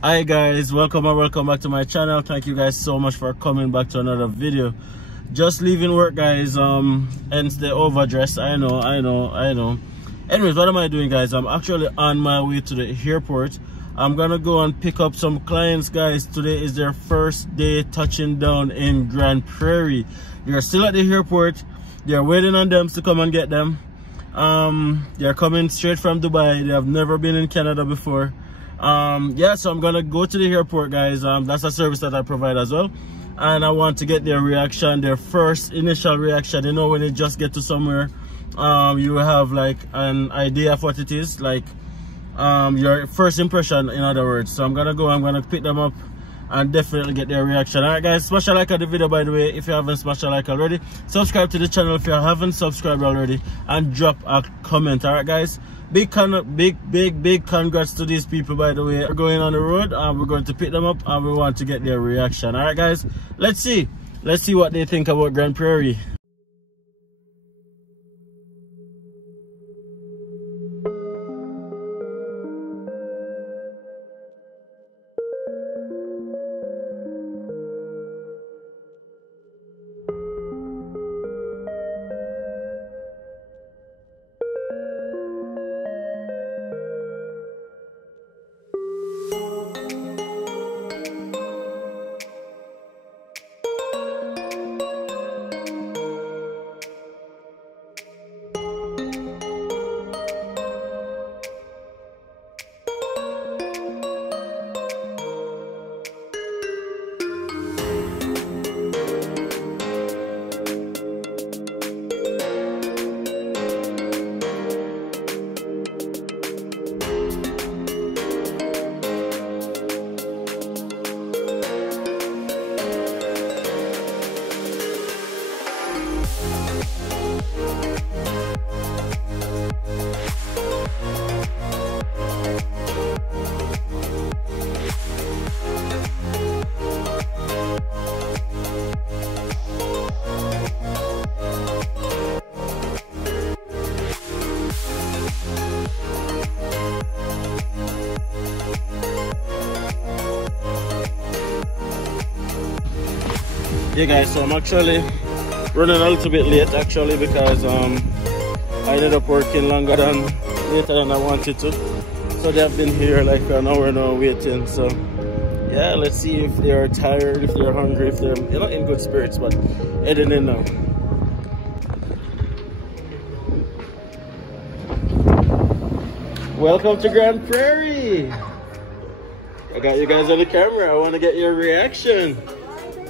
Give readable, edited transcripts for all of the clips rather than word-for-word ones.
Hi guys, welcome back to my channel. Thank you guys so much for coming back to another video. Just leaving work guys, hence the overdress. I know. Anyways, what am I doing guys? I'm actually on my way to the airport. I'm gonna go and pick up some clients guys. Today is their first day touching down in Grande Prairie. They're still at the airport. They're waiting on them to come and get them. They're coming straight from Dubai. They have never been in Canada before. Yeah, so I'm gonna go to the airport guys. That's a service that I provide as well, and I want to get their reaction, their first initial reaction. You know, when you just get to somewhere, you have like an idea of what it is like, your first impression in other words. So I'm gonna pick them up and definitely get their reaction. All right guys, smash a like on the video by the way if you haven't smashed a like already. Subscribe to the channel if you haven't subscribed already, and drop a comment. All right guys, big congrats to these people by the way. We're going on the road and we're going to pick them up and we want to get their reaction. All right guys, let's see what they think about Grande Prairie. Yeah guys, so I'm actually running a little bit late actually because I ended up working later than I wanted to. So they have been here like an hour now waiting. So yeah, let's see if they are tired, if they're hungry, if they're in good spirits, but heading in now. Welcome to Grande Prairie. I got you guys on the camera. I want to get your reaction.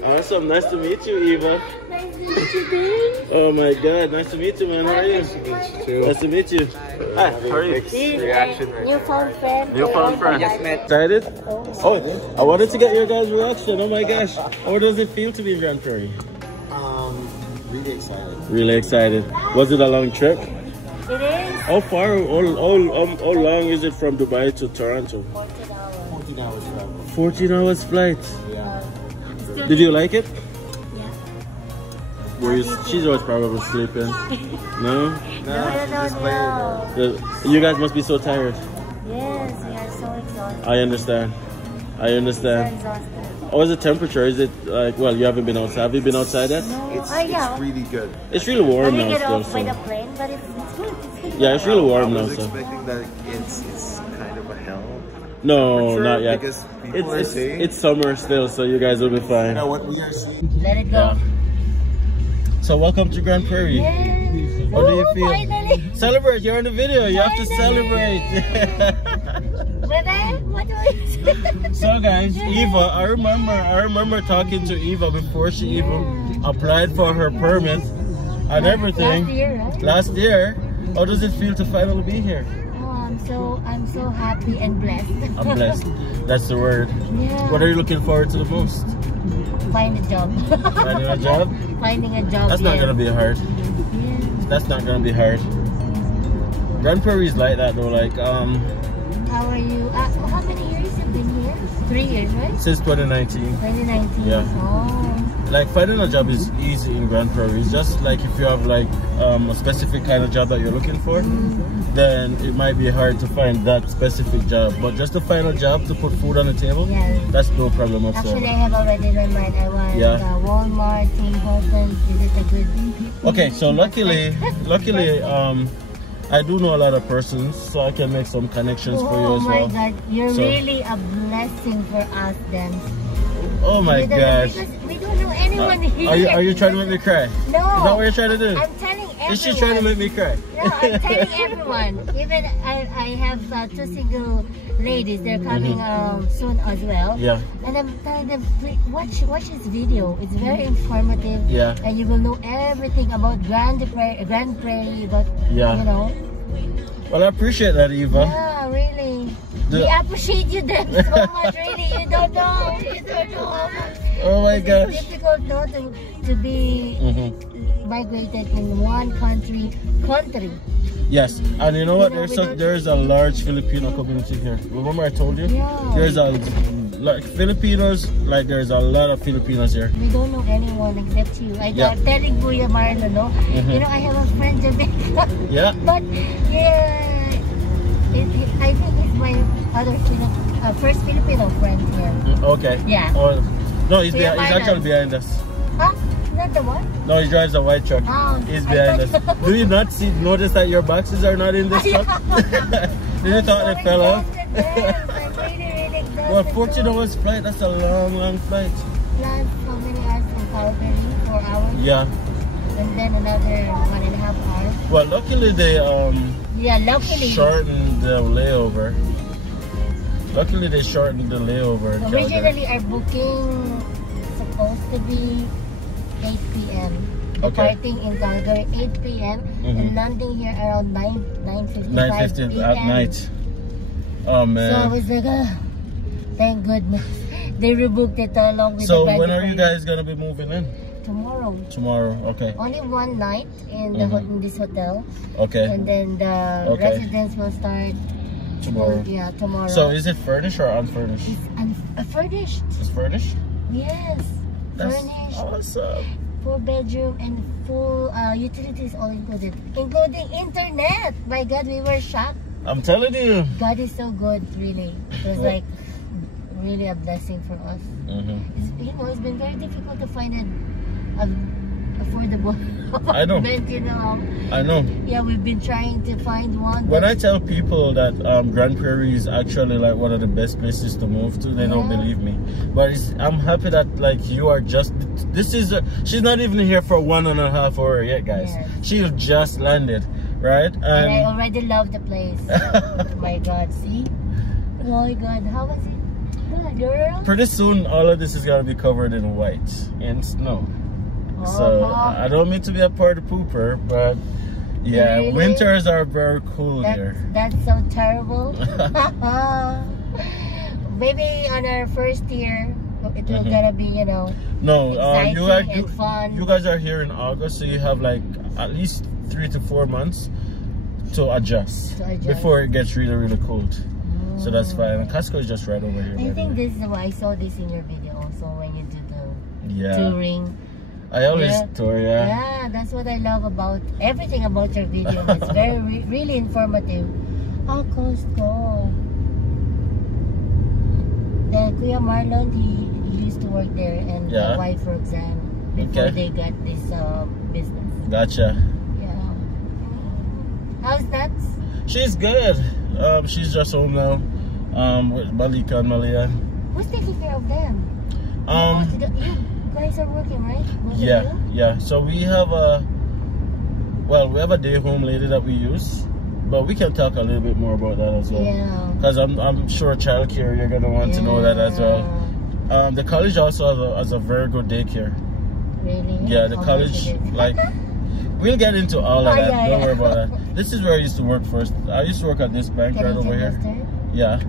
Awesome, nice to meet you, Eva. Nice to meet you, Dave. Oh my God, nice to meet you, man. How are you? Nice to meet you too. Nice to meet you. Hi, how are you? Reaction right Newfound friend. Newfound friend. Just met. Excited? Oh, I wanted to get your guys' reaction. Oh my gosh, how does it feel to be in Grande Prairie? Really excited. Really excited. Was it a long trip? It is. How far? How long is it from Dubai to Toronto? 14 hours. 14 hours travel. 14 hours flight. Yeah. Did you like it? Yeah. She's always probably sleeping. No? No. You guys must be so tired. Yes, we are so exhausted. I understand. So exhausted. How is the temperature? Is it like, well, you haven't been outside. Have you been outside yet? No. It's Yeah. really good. It's really warm When now we get still. off by So. the plane, but it's good. It's good. Yeah, it's really warm I now. was So. expecting that it's kind of a hell. No, not yet. Because people are saying It's summer still, so you guys will be fine. you know what we are seeing. Let it go. So welcome to Grande Prairie. Yes. How do you feel? Finally. Celebrate! You're on the video. You have to celebrate. What do I So guys, Eva, I remember talking to Eva before she even applied for her permit and everything. Last year, right? Last year. How does it feel to finally be here? Oh, I'm so happy and blessed. I'm blessed. That's the word. Yeah. What are you looking forward to the most? Find a job. Finding a job? Finding a job. That's not gonna be hard. Yeah. That's not gonna be hard. Grande Prairie is like that though. Like How are you? How many years have you been here? 3 years, right? since 2019. 2019. Yeah. Oh. like finding a job is easy in Grande Prairie. It's just like if you have like a specific kind of job that you're looking for, then it might be hard to find that specific job. But just to find a job to put food on the table, that's no problem whatsoever. Actually, I have already in my mind. I want Walmart, Tim Hortons. Is it a good? Okay, so luckily, I do know a lot of persons, so I can make some connections for you as well. Oh my God, you're really a blessing for us then. Oh my gosh. Because we don't know anyone here. Are you trying to make me cry? No. Is that what you're trying to do? I'm telling everyone. Is she trying to make me cry? No, I'm telling everyone. Even I have 2 single ladies. They're coming soon as well. Yeah. And I'm telling them, watch this video. It's very informative. Yeah. And you will know everything about Grande Prairie, but you know. Well, I appreciate that, Eva. Yeah, really. We appreciate you then so much, really. You don't know. You don't know how much. Oh my gosh. It's difficult not to be migrated in one country. Yes, and you know what? There's a large Filipino community here. Remember I told you? Yeah. There's Filipinos, there's a lot of Filipinos here. We don't know anyone except you. I got telling Kuya Marlon, no? You know, I have a friend Jamaican. Yeah. But I think he's my other first Filipino friend here. Okay. Yeah. Oh, no, he's actually behind us. Huh? Not the one? No, he drives a white truck. Oh, He's behind us. Do you not notice that your boxes are not in this truck? Did you thought they fell off? I'm really exhausted. Well, 14 hours flight, that's a long flight. Plus, how many hours from Calgary? 4 hours? Yeah. And then another 1.5 hours. Well, luckily they shortened the layover. Luckily they shortened the layover. Originally our booking supposed to be 8 p.m. Departing in Calgary 8 p.m. and landing here around 9:55 at night. Oh man. So I was like, thank goodness. They rebooked it along with So when are you guys gonna be moving in? Tomorrow. Tomorrow, okay. Only one night in this hotel. Okay. And then the residents will start tomorrow. Yeah, tomorrow. So is it furnished or unfurnished? It's furnished. It's furnished? Yes. That's furnished. Awesome. 4-bedroom and full utilities all included, including internet. My God, we were shocked. I'm telling you. God is so good, really. It was like really a blessing for us. It's been very difficult to find an affordable apartment, you know. I know. Yeah, we've been trying to find one. When I tell people that Grande Prairie is actually like one of the best places to move to, they don't believe me. But I'm happy that you are just. She's not even here for 1.5 hours yet, guys. Yes. She just landed, right? And I already love the place. Oh my God, see? Oh my God, how was it? Good, girl. Pretty soon, all of this is gonna be covered in white and snow. So I don't mean to be a party pooper, but yeah, really? Winters are very cool here. That's so terrible. Maybe on our first year, it will gonna be, you know, exciting and fun. You guys are here in August, so you have like at least 3 to 4 months to adjust before it gets really cold. So that's fine. And Costco is just right over here. I think this is why I saw this in your video also when you do the touring. I always tour, Yeah, that's what I love about everything about your video. It's very, really informative. Oh, Costco. Then Kuya Marlon, he used to work there, and my wife works there before they got this business. Gotcha. Yeah. How's that? She's good. She's just home now. With Malika and Malia. Who's taking care of them? You guys are working, right? Yeah. So we have a day home lady that we use, but we can talk a little bit more about that as well. Yeah. Because I'm sure childcare, you're gonna want to know that as well. The college also has a very good daycare. Really? Yeah, the college we'll get into all of that. Don't worry about that. This is where I used to work first. I used to work at this bank right over here. Yeah.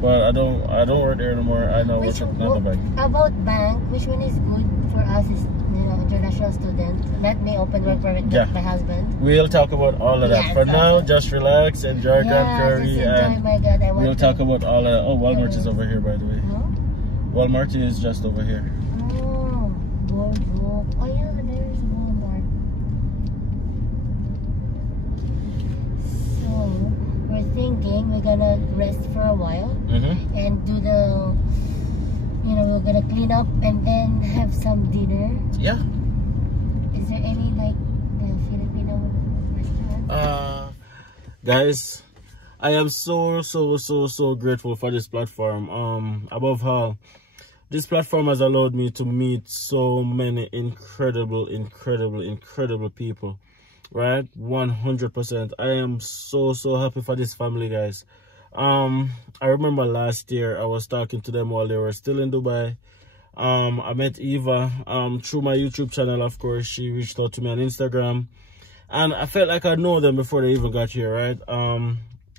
But I don't work there anymore. I now work at another bank. About bank, which one is good for us is international student. Let me open work for my husband. We'll talk about all of that. For now, just relax, enjoy Grande Prairie, and my God, we'll talk about all of that. Oh, Walmart is over here, by the way. Walmart is just over here. Oh. Boardwalk. Oh yeah, there's Walmart. So we're thinking we're gonna rest for a while and do the, we're gonna clean up and then have some dinner. Yeah. Is there any like the Filipino restaurant? Guys, I am so grateful for this platform. Above all, this platform has allowed me to meet so many incredible people, right? 100%. I am so happy for this family, guys. I remember last year I was talking to them while they were still in Dubai. I met Eva through my YouTube channel. Of course, she reached out to me on Instagram, and I felt like I know them before they even got here, right?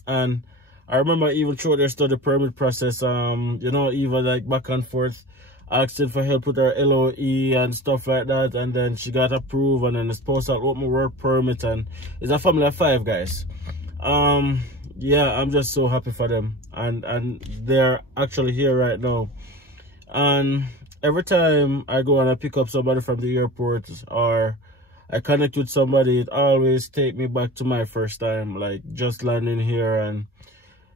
And I remember even through their study permit process, Eva like back and forth asking for help with her LOE and stuff like that, and then she got approved, and then the spouse had open work permit, and it's a family of 5 guys. Yeah, I'm just so happy for them, and they're actually here right now. And every time I go and I pick up somebody from the airport or I connect with somebody, it always take me back to my first time, like just landing here and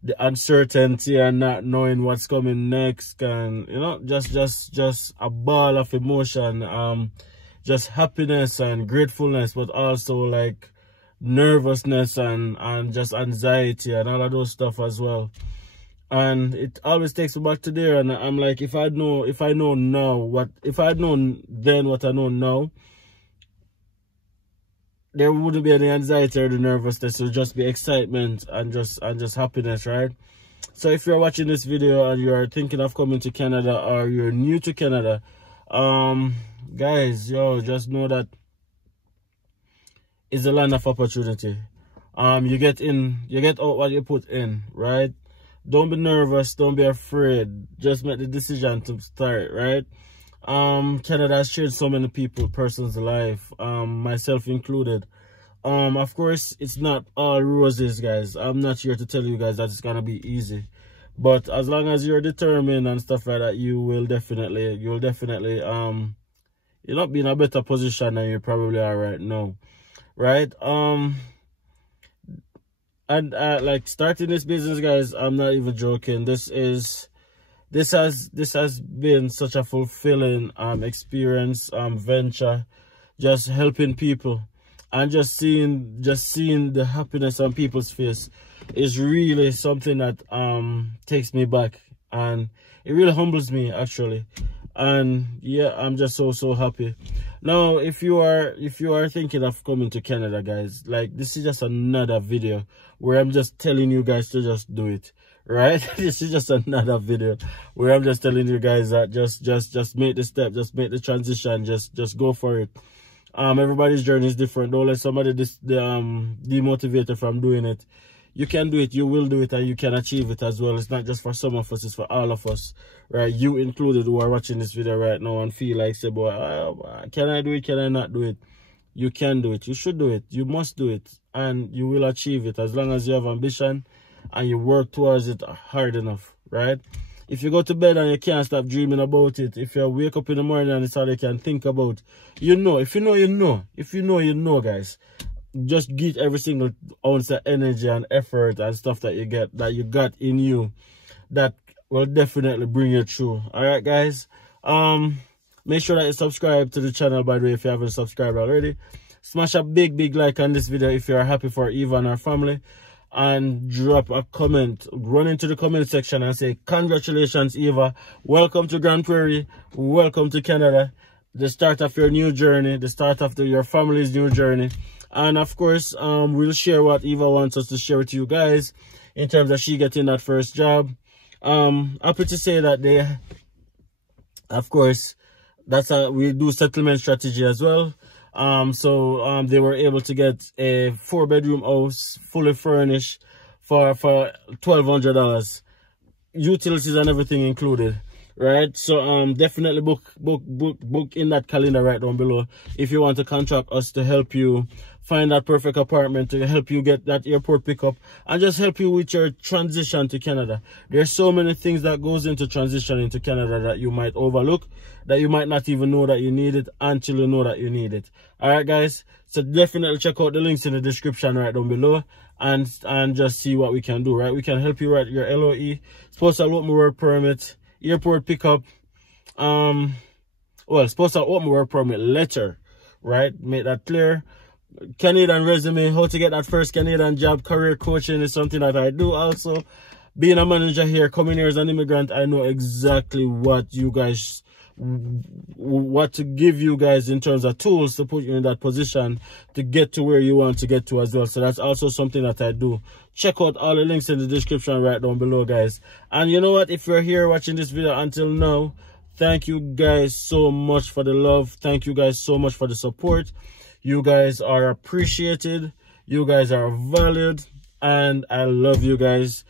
the uncertainty and not knowing what's coming next, and just a ball of emotion, just happiness and gratefulness, but also like nervousness and just anxiety and all of those stuff as well. And it always takes me back to there, and I'm like, if I know then what I know now, there wouldn't be any anxiety or the nervousness. It would just be excitement and just happiness, right? So if you're watching this video and you're thinking of coming to Canada, or you're new to Canada, guys, just know that it's a land of opportunity. You get out what you put in, right? Don't be nervous, don't be afraid. Just make the decision to start, right? Canada has changed so many person's life, myself included. Of course, it's not all roses, guys. I'm not here to tell you guys that it's gonna be easy, but as long as you're determined and stuff like that, you'll definitely you'll not be in a better position than you probably are right now, right? And like starting this business, guys, I'm not even joking. This has been such a fulfilling experience, venture, just helping people and just seeing the happiness on people's face is really something that takes me back, and it really humbles me actually. And yeah, I'm just so happy. Now, if you are thinking of coming to Canada, guys, like this is just another video where I'm just telling you guys to just do it, right? This is just another video where I'm just telling you guys that just make the step, just make the transition, just go for it. Everybody's journey is different. Don't let somebody demotivate you from doing it. You can do it, you will do it, and you can achieve it as well. It's not just for some of us, it's for all of us, right? You included, who are watching this video right now and feel like, say, boy, can I do it, can I not do it? You can do it, you should do it, you must do it, and you will achieve it as long as you have ambition and you work towards it hard enough, right? If you go to bed and you can't stop dreaming about it, if you wake up in the morning and it's all you can think about, if you know, you know, guys. Just get every single ounce of energy and effort and stuff that you got in you, that will definitely bring you through. All right, guys. Make sure that you subscribe to the channel, by the way, if you haven't subscribed already. Smash a big like on this video if you are happy for Eva and her family, and drop a comment. Run into the comment section and say, congratulations, Eva, welcome to Grande Prairie, welcome to Canada, the start of your new journey, the start of your family's new journey. And of course, we'll share what Eva wants us to share with you guys in terms of she getting that first job. Happy to say that of course, we do settlement strategy as well. So they were able to get a 4-bedroom house, fully furnished, for $1,200, utilities and everything included. Right, so definitely book in that calendar right down below if you want to contract us to help you find that perfect apartment to help you get that airport pickup and just help you with your transition to Canada. There's so many things that goes into transitioning to Canada that you might overlook, that you might not even know that you need it until you know that you need it. Alright guys, so definitely check out the links in the description right down below and just see what we can do, right? We can help you write your LOE, spousal open work permit, airport pickup, spousal open work permit letter, right? Make that clear. Canadian resume, how to get that first Canadian job, career coaching is something that I do also. Being a manager here, coming here as an immigrant, I know exactly what to give you guys in terms of tools to put you in that position to get to where you want to get to as well. So that's also something that I do. Check out all the links in the description right down below, guys. And you know what, if you're here watching this video until now, thank you guys so much for the love. Thank you guys so much for the support. You guys are appreciated, you guys are valued, and I love you guys.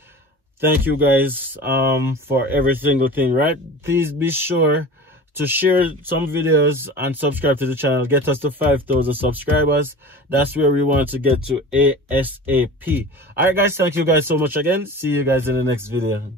Thank you guys for every single thing, right? Please be sure to share some videos and subscribe to the channel. Get us to 5,000 subscribers. That's where we want to get to ASAP. All right guys, thank you guys so much again. See you guys in the next video.